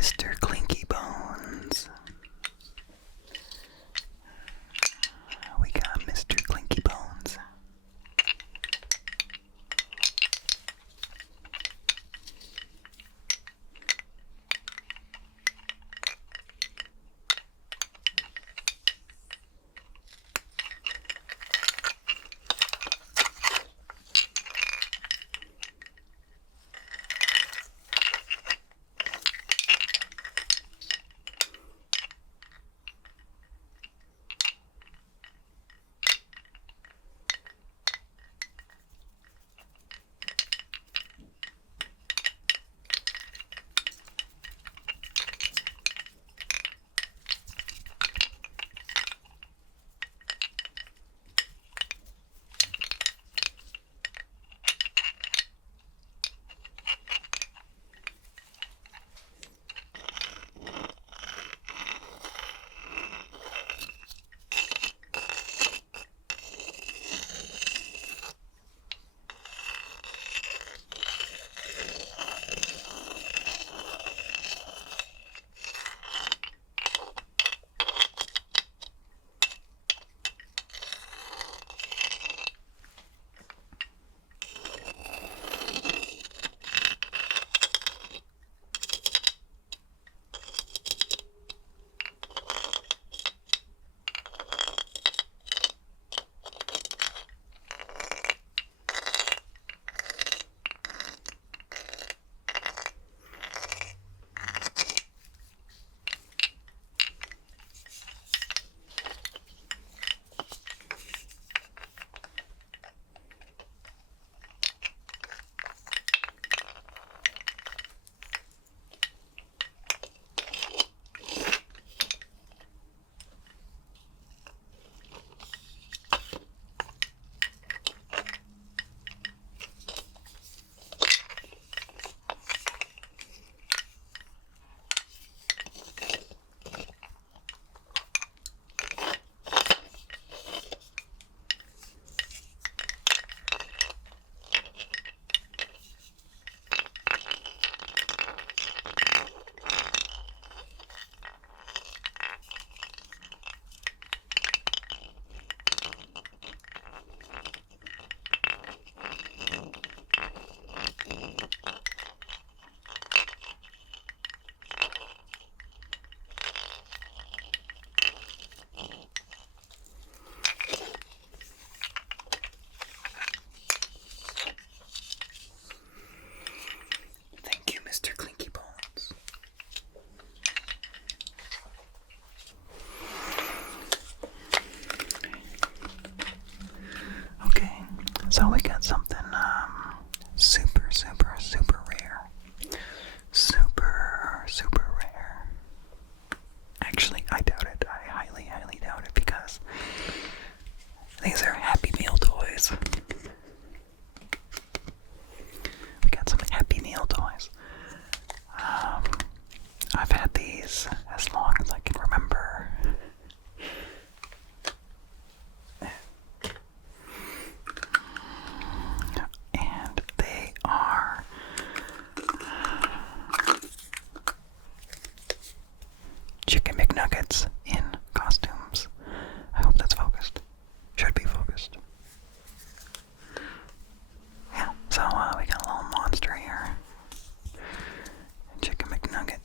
Mr. Clinky Bones. We got Mr. Clinky Bones. Mr. Clinky Bones. Okay, so we got something super rare. Super rare. Actually, I doubt it. I highly doubt it because these are Happy Meal toys. We got some Happy Meal toys. I've had these as long as I can remember. And they are Chicken McNuggets in costumes. I hope that's focused. Should be focused. Yeah, so we got a little monster here. Chicken McNugget.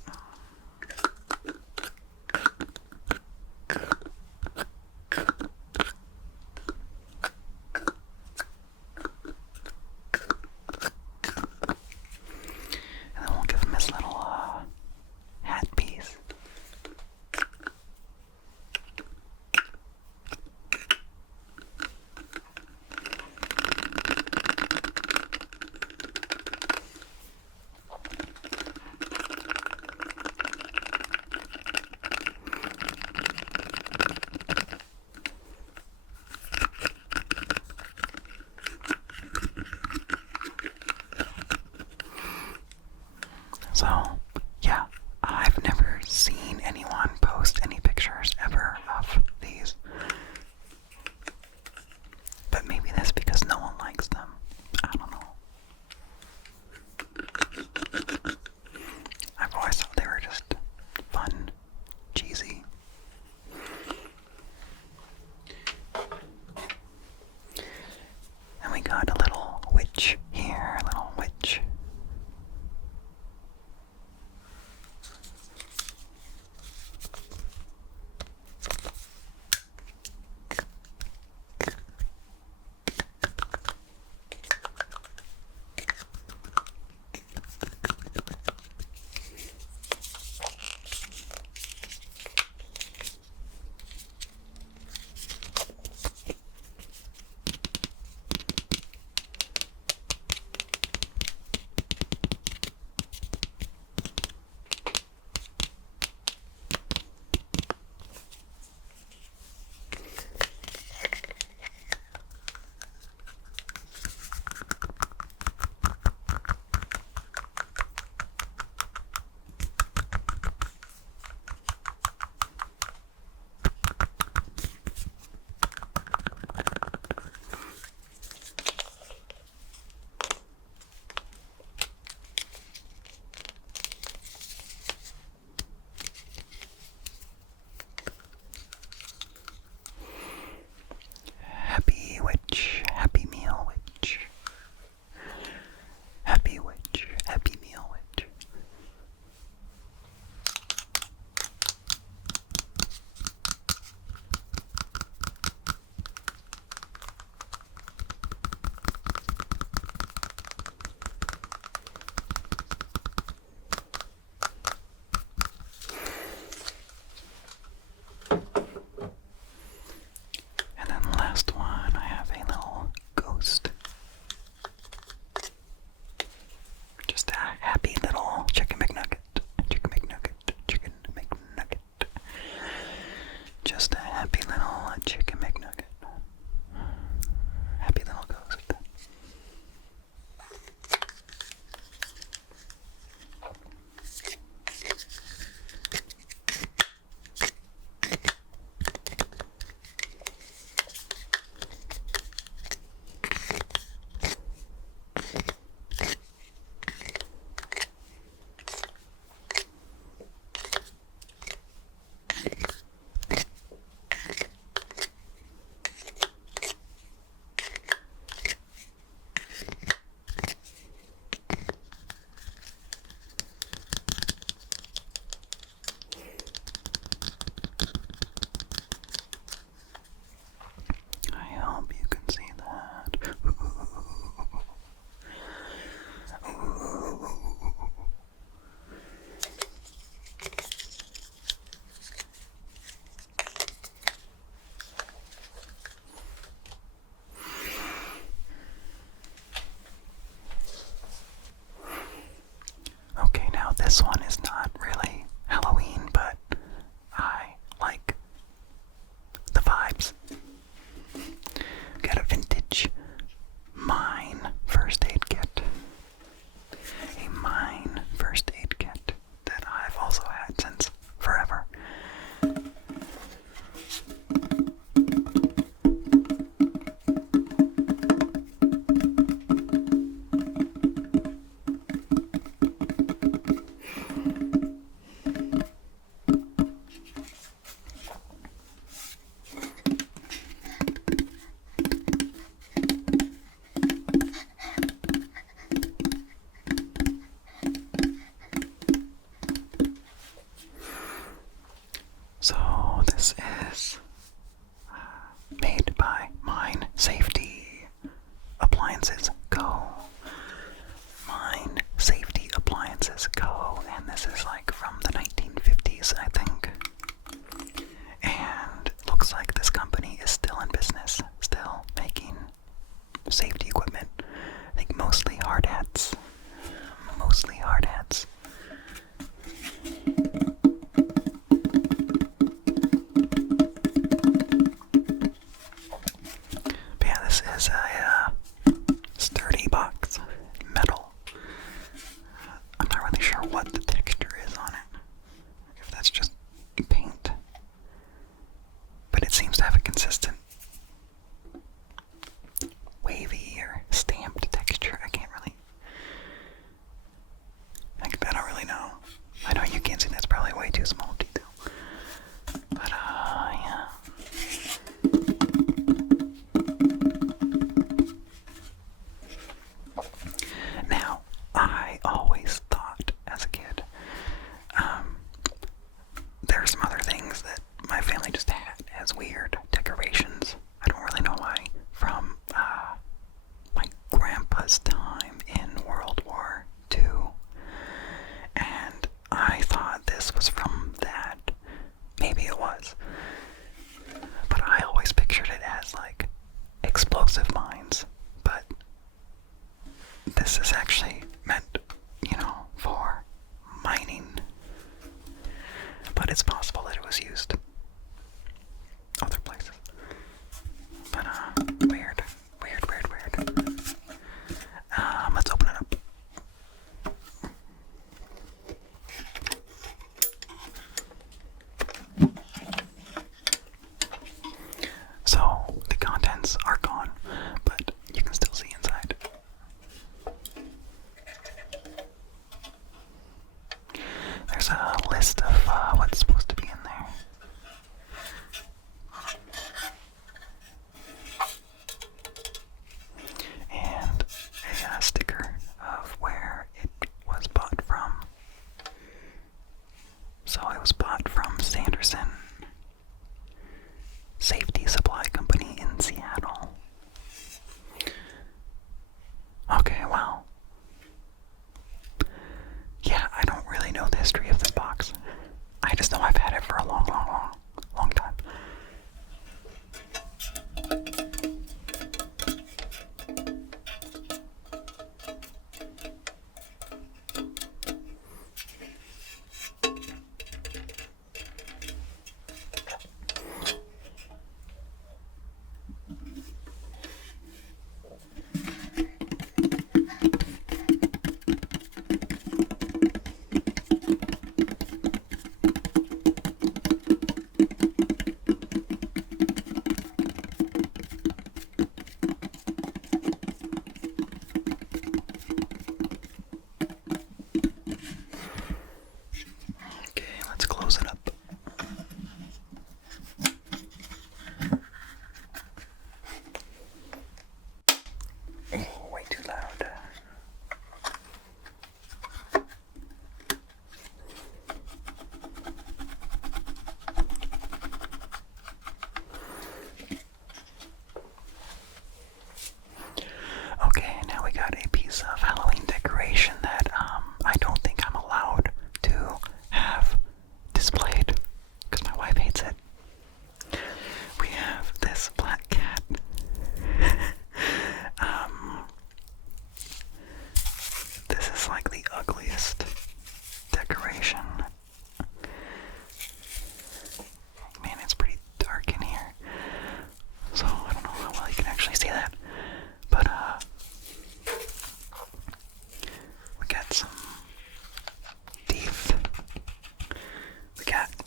had since forever. So this is made by Mine Safety Appliances Co. Mine Safety Appliances Co. And this is like from the 1950s, I think. And it looks like this company is still in business, still making safety equipment. I think mostly hard hats. Mostly hard hats. Is a sturdy box, metal. I'm not really sure what the texture is on it, if that's just paint, but it seems to have a consistent wavy or stamped texture. I don't really know. I know you can't see, that's probably way too small detail, but yeah. Now, I always thought as a kid, there are some other things that my family just had as weird decorations. I don't really know why. From my grandpa's time in World War II. And I thought this was from that. Maybe it was. But I always pictured it as like explosive mines. But this is actually meant, for mining. But it's possible that it was used other places. But, weird. Let's open it up. So, the contents are gone, but you can still see inside. There's a list of what's supposed to be in there. And a sticker of where it was bought from. So it was bought from Sanderson Safety Supply Company in Seattle. Okay, well. Yeah, I don't really know the history of this box. I just know I've had it for a long time.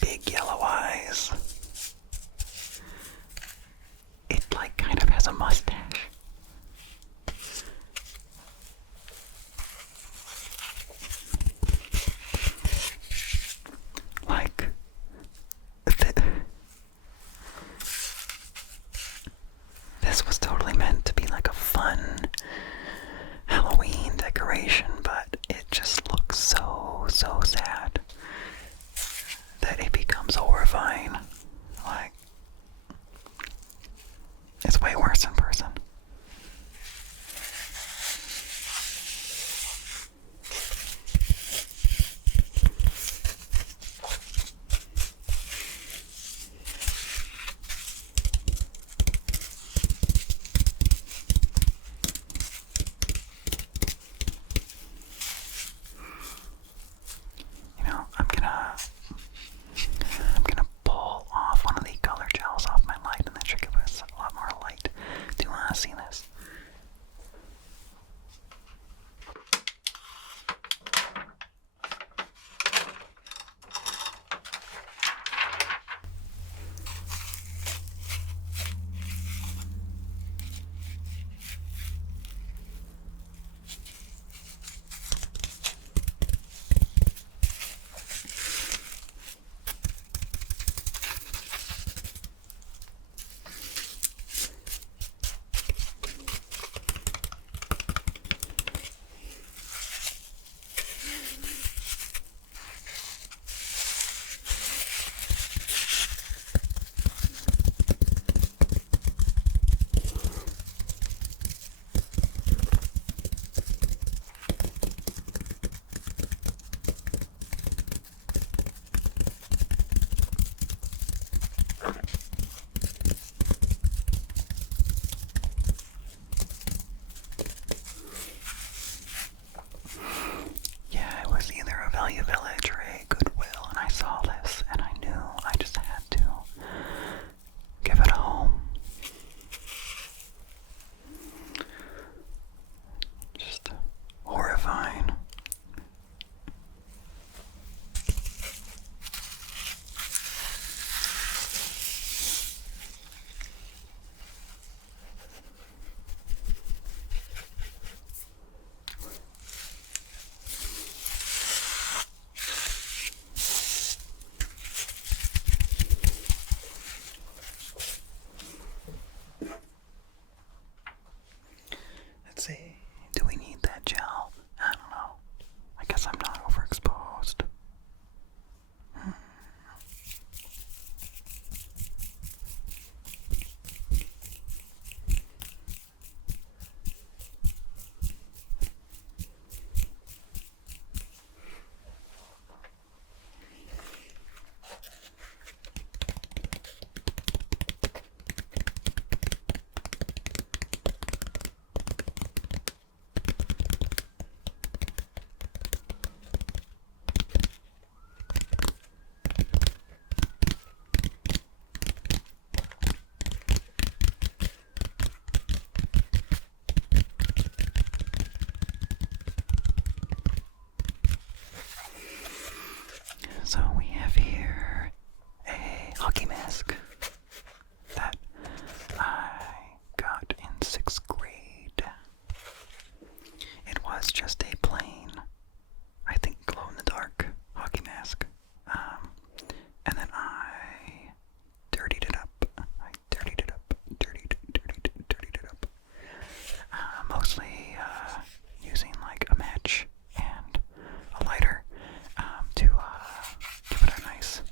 big yellow eyes. It like kind of has a mustache. Like this was totally meant to be like a fun Halloween decoration, but it just looks so sad that it becomes horrifying. Like, it's way worse in person. I'm gonna pull off one of the color gels off my light, and that should give us a lot more light. Do you want to see this? Village or a Goodwill, and I saw this and I knew I just had to give it a home. Just horrifying. Let's see, do we need that gel? I don't know. I guess I'm not overexposed. So we have here a hockey mask that I got in 6th grade. It was just a plain, I think, glow-in-the-dark hockey mask. And then I dirtied it up. Dirtied it up. Mostly using like a match and a lighter to give it a nice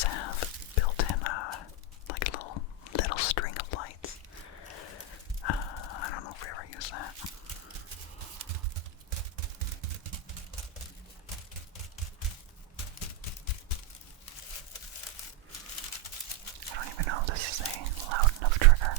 does have built-in, like a little string of lights. I don't know if we ever use that. I don't even know if this is a loud enough trigger.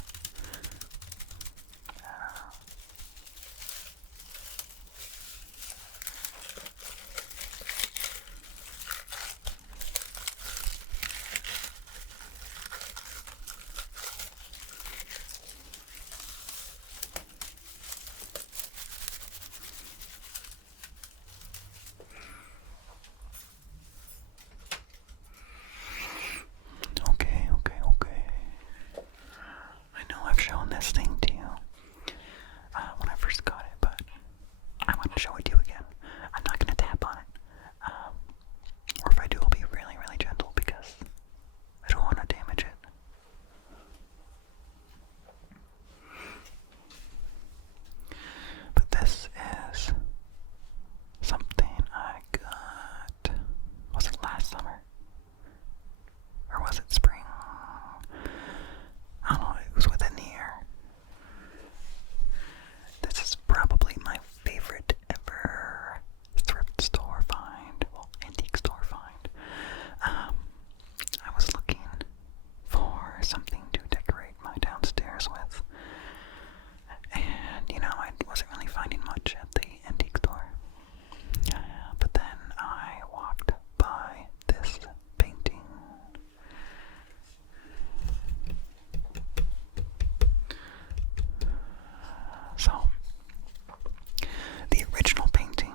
Okay. I know I've shown this thing to you when I first got it, but I want to show it to you again. I'm not going to tap on it. Or if I do, I'll be really, really gentle because I don't want to damage it. But this is something I got, was it last summer? Or was it spring? I don't know, it was within the year. This is probably my favorite ever thrift store find, well, antique store find. I was looking for something to decorate my downstairs with. And, I wasn't really finding much at the antique store. But then I walked by this painting. So, the original painting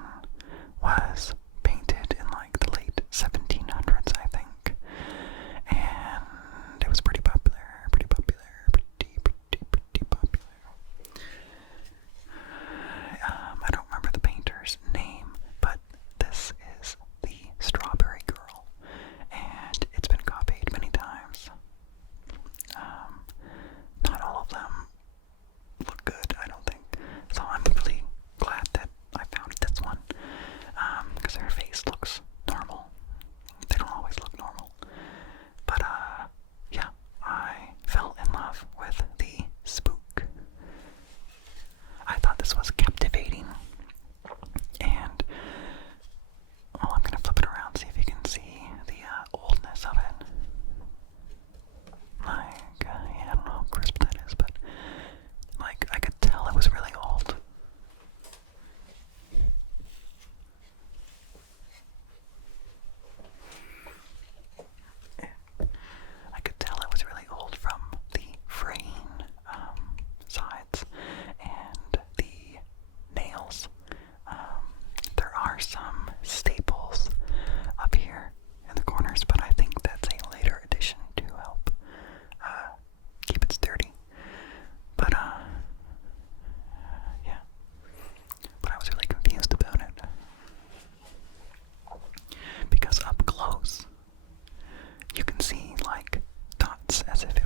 was painted in like the late 1700s, I think. And it was pretty popular. I don't remember the painter's name, but this is the Strawberry Girl, and it's been copied many times. Not all of them look good, I don't think. So I'm really glad that I found this one, because her face looks normal. They don't always look normal. But, yeah, I fell in love with the spook. I thought this was captivating, and, well, I'm gonna flip it around, see if you can see the, oldness of it. Like, yeah, I don't know how crisp that is, but, like, I could tell it was really old. I could tell it was really old from the fraying sides and the nails. There are some staples up here in the corners, but I think that's a later addition to help keep it sturdy. But, yeah. But I was really confused about it. Because up close, you can see, like, dots as if